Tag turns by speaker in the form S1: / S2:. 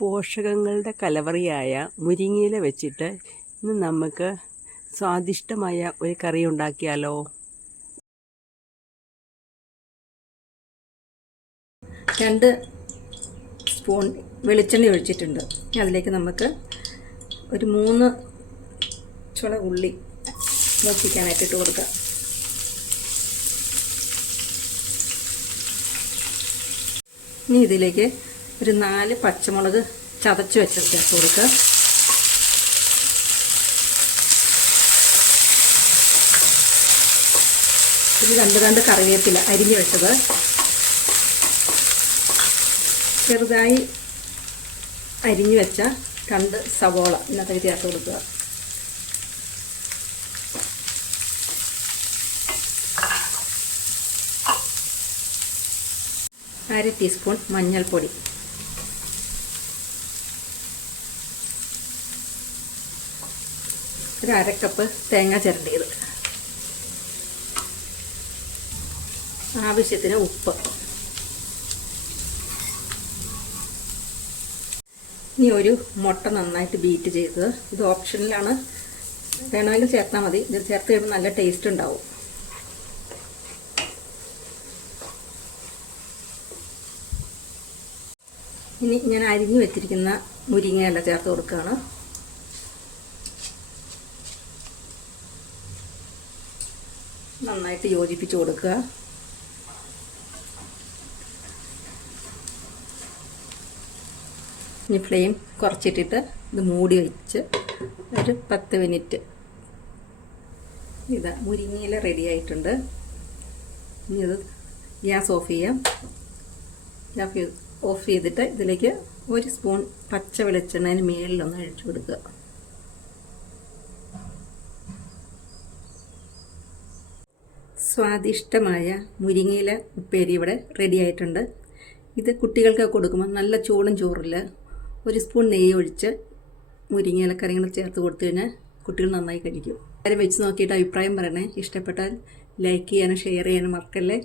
S1: പോഷകങ്ങളുടെ കലവറിയായ മുരിങ്ങയില വെച്ചിട്ട് ഇന്ന് നമുക്ക് സ്വാദിഷ്ടമായ ഒരു കറി ഉണ്ടാക്കിയാലോ?
S2: രണ്ട് സ്പൂൺ വെളിച്ചെണ്ണ ഒഴിച്ചിട്ടുണ്ട്. അതിലേക്ക് നമുക്ക് ഒരു മൂന്ന് ചുള ഉള്ളി മൂപ്പിക്കാനായിട്ട് ഇട്ട് കൊടുക്കാം. ഇനി ഇതിലേക്ക് ഒരു നാല് പച്ചമുളക് ചതച്ച് വെച്ചിട്ട് ചേർത്ത് കൊടുക്കുക. ഇത് രണ്ട് രണ്ട് കറിവേപ്പില അരിഞ്ഞ് വെച്ചത് ചെറുതായി അരിഞ്ഞു വെച്ച രണ്ട് സവോള ഇന്നത്തെ ചേർത്ത് കൊടുക്കുക. അര ടീസ്പൂൺ മഞ്ഞൾപ്പൊടി. ഒരു അരക്കപ്പ് തേങ്ങ ചിരണ്ടിയത്. ആവശ്യത്തിന് ഉപ്പ്. ഇനി ഒരു മുട്ട നന്നായിട്ട് ബീറ്റ് ചെയ്തത്. ഇത് ഓപ്ഷനിലാണ് വേണമെങ്കിൽ ചേർത്താൽ മതി. ഇത് ചേർത്ത് കഴിയുമ്പോൾ നല്ല ടേസ്റ്റ് ഉണ്ടാവും. ഇനി ഞാൻ അരിഞ്ഞു വെച്ചിരിക്കുന്ന മുരിങ്ങയില ചേർത്ത് കൊടുക്കുകയാണ്. നന്നായിട്ട് യോജിപ്പിച്ച് കൊടുക്കുക. ഇനി ഫ്ലെയിം കുറച്ചിട്ടിട്ട് ഇത് മൂടി വെച്ച് ഒരു പത്ത് മിനിറ്റ് ഇതാ മുരിങ്ങയില റെഡി ആയിട്ടുണ്ട്. ഇനി ഇത് ഗ്യാസ് ഓഫ് ചെയ്യാം. ഗ്യാസ് ഓഫ് ചെയ്തിട്ട് ഇതിലേക്ക് ഒരു സ്പൂൺ പച്ച വെളിച്ചെണ്ണ അതിന് മേളിലൊന്ന് അഴിച്ചു കൊടുക്കുക. സ്വാദിഷ്ടമായ മുരിങ്ങയില ഉപ്പേരി ഇവിടെ റെഡി ആയിട്ടുണ്ട്. ഇത് കുട്ടികൾക്ക് കൊടുക്കുമ്പോൾ നല്ല ചൂടും ചോറിൽ ഒരു സ്പൂൺ നെയ്യ് ഒഴിച്ച് മുരിങ്ങയില കറികൾ ചേർത്ത് കൊടുത്തു കഴിഞ്ഞാൽ കുട്ടികൾ നന്നായി കഴിക്കും. കാര്യം വെച്ച് നോക്കിയിട്ട് അഭിപ്രായം പറയണേ. ഇഷ്ടപ്പെട്ടാൽ ലൈക്ക് ചെയ്യാനും ഷെയർ ചെയ്യാനും മറക്കല്ലേ?